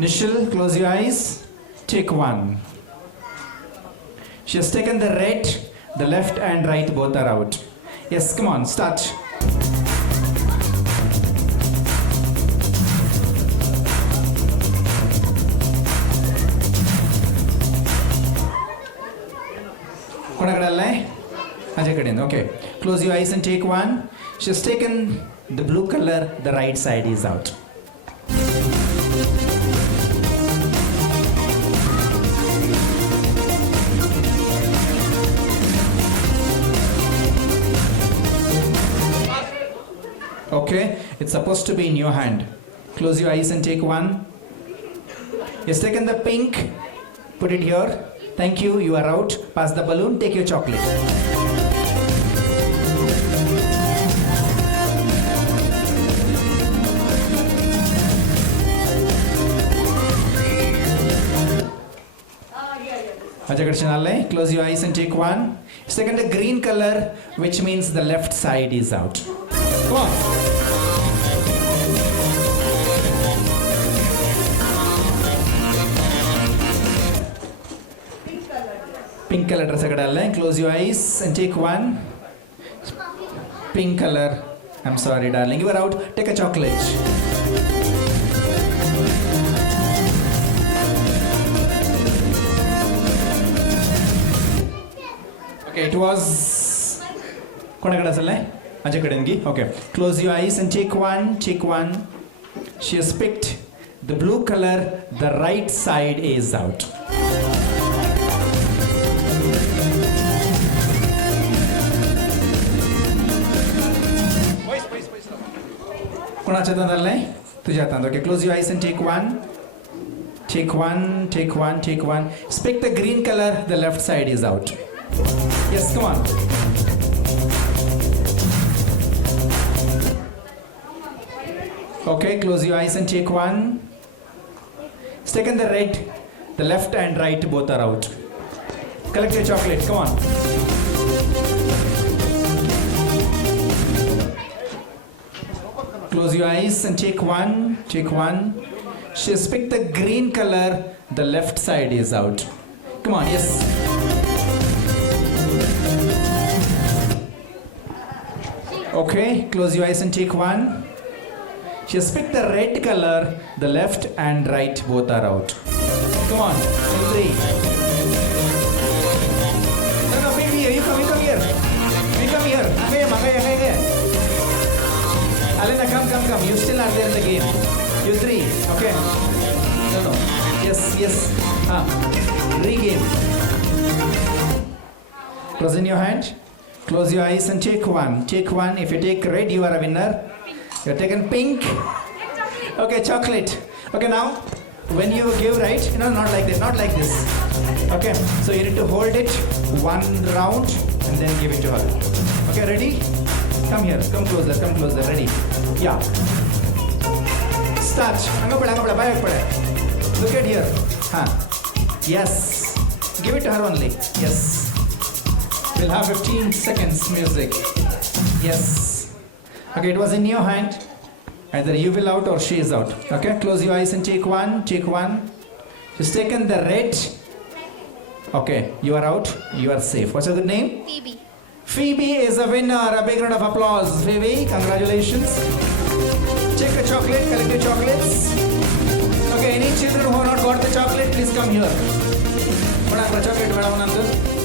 Nishil, close your eyes. Take one. She has taken the red, the left and right both are out. Yes, come on, start. Okay, close your eyes and take one. She has taken the blue color, the right side is out. Okay, it's supposed to be in your hand. Close your eyes and take one. Yes, taken the pink, put it here. Thank you, you are out. Pass the balloon, take your chocolate. Close your eyes and take one. Second, the green color, which means the left side is out. Come on. Pink color dress agadalle. Close your eyes and take one. Pink color. I'm sorry, darling. You are out. Take a chocolate. Okay, it was. Okay, close your eyes and take one. Take one. She has picked the blue color. The right side is out. Okay, close your eyes and take one. Take one, take one, take one. Pick the green color, the left side is out. Yes, come on. Okay, close your eyes and take one. Taken the red, the left and right both are out. Collect your chocolate, come on. Close your eyes and take one, take one. She has picked the green color, the left side is out. Come on, yes. Okay, close your eyes and take one. She has picked the red color, the left and right both are out. Come on, three. No, baby, you come here. You come here. Alena, come. You still are there in the game. You three, okay. No. Yes. Re-game. Close in your hand. Close your eyes and take one. Take one. If you take red, you are a winner. You're taken pink. Okay, chocolate. Okay, now, when you give right, not like this. Okay, so you need to hold it one round and then give it to her. Okay, ready? Come here, come closer, ready? Yeah. Start. Look at here. Yes. Give it to her only. Yes. We'll have 15 seconds music. Yes. Okay, it was in your hand. Either you will out or she is out. Okay, close your eyes and take one. Take one. She's taken the red. Okay, you are out. You are safe. What's your good name? Phoebe. Phoebe is a winner. A big round of applause. Phoebe, congratulations. Take a chocolate. Collect your chocolates. Okay, any children who have not got the chocolate, please come here. Chocolate,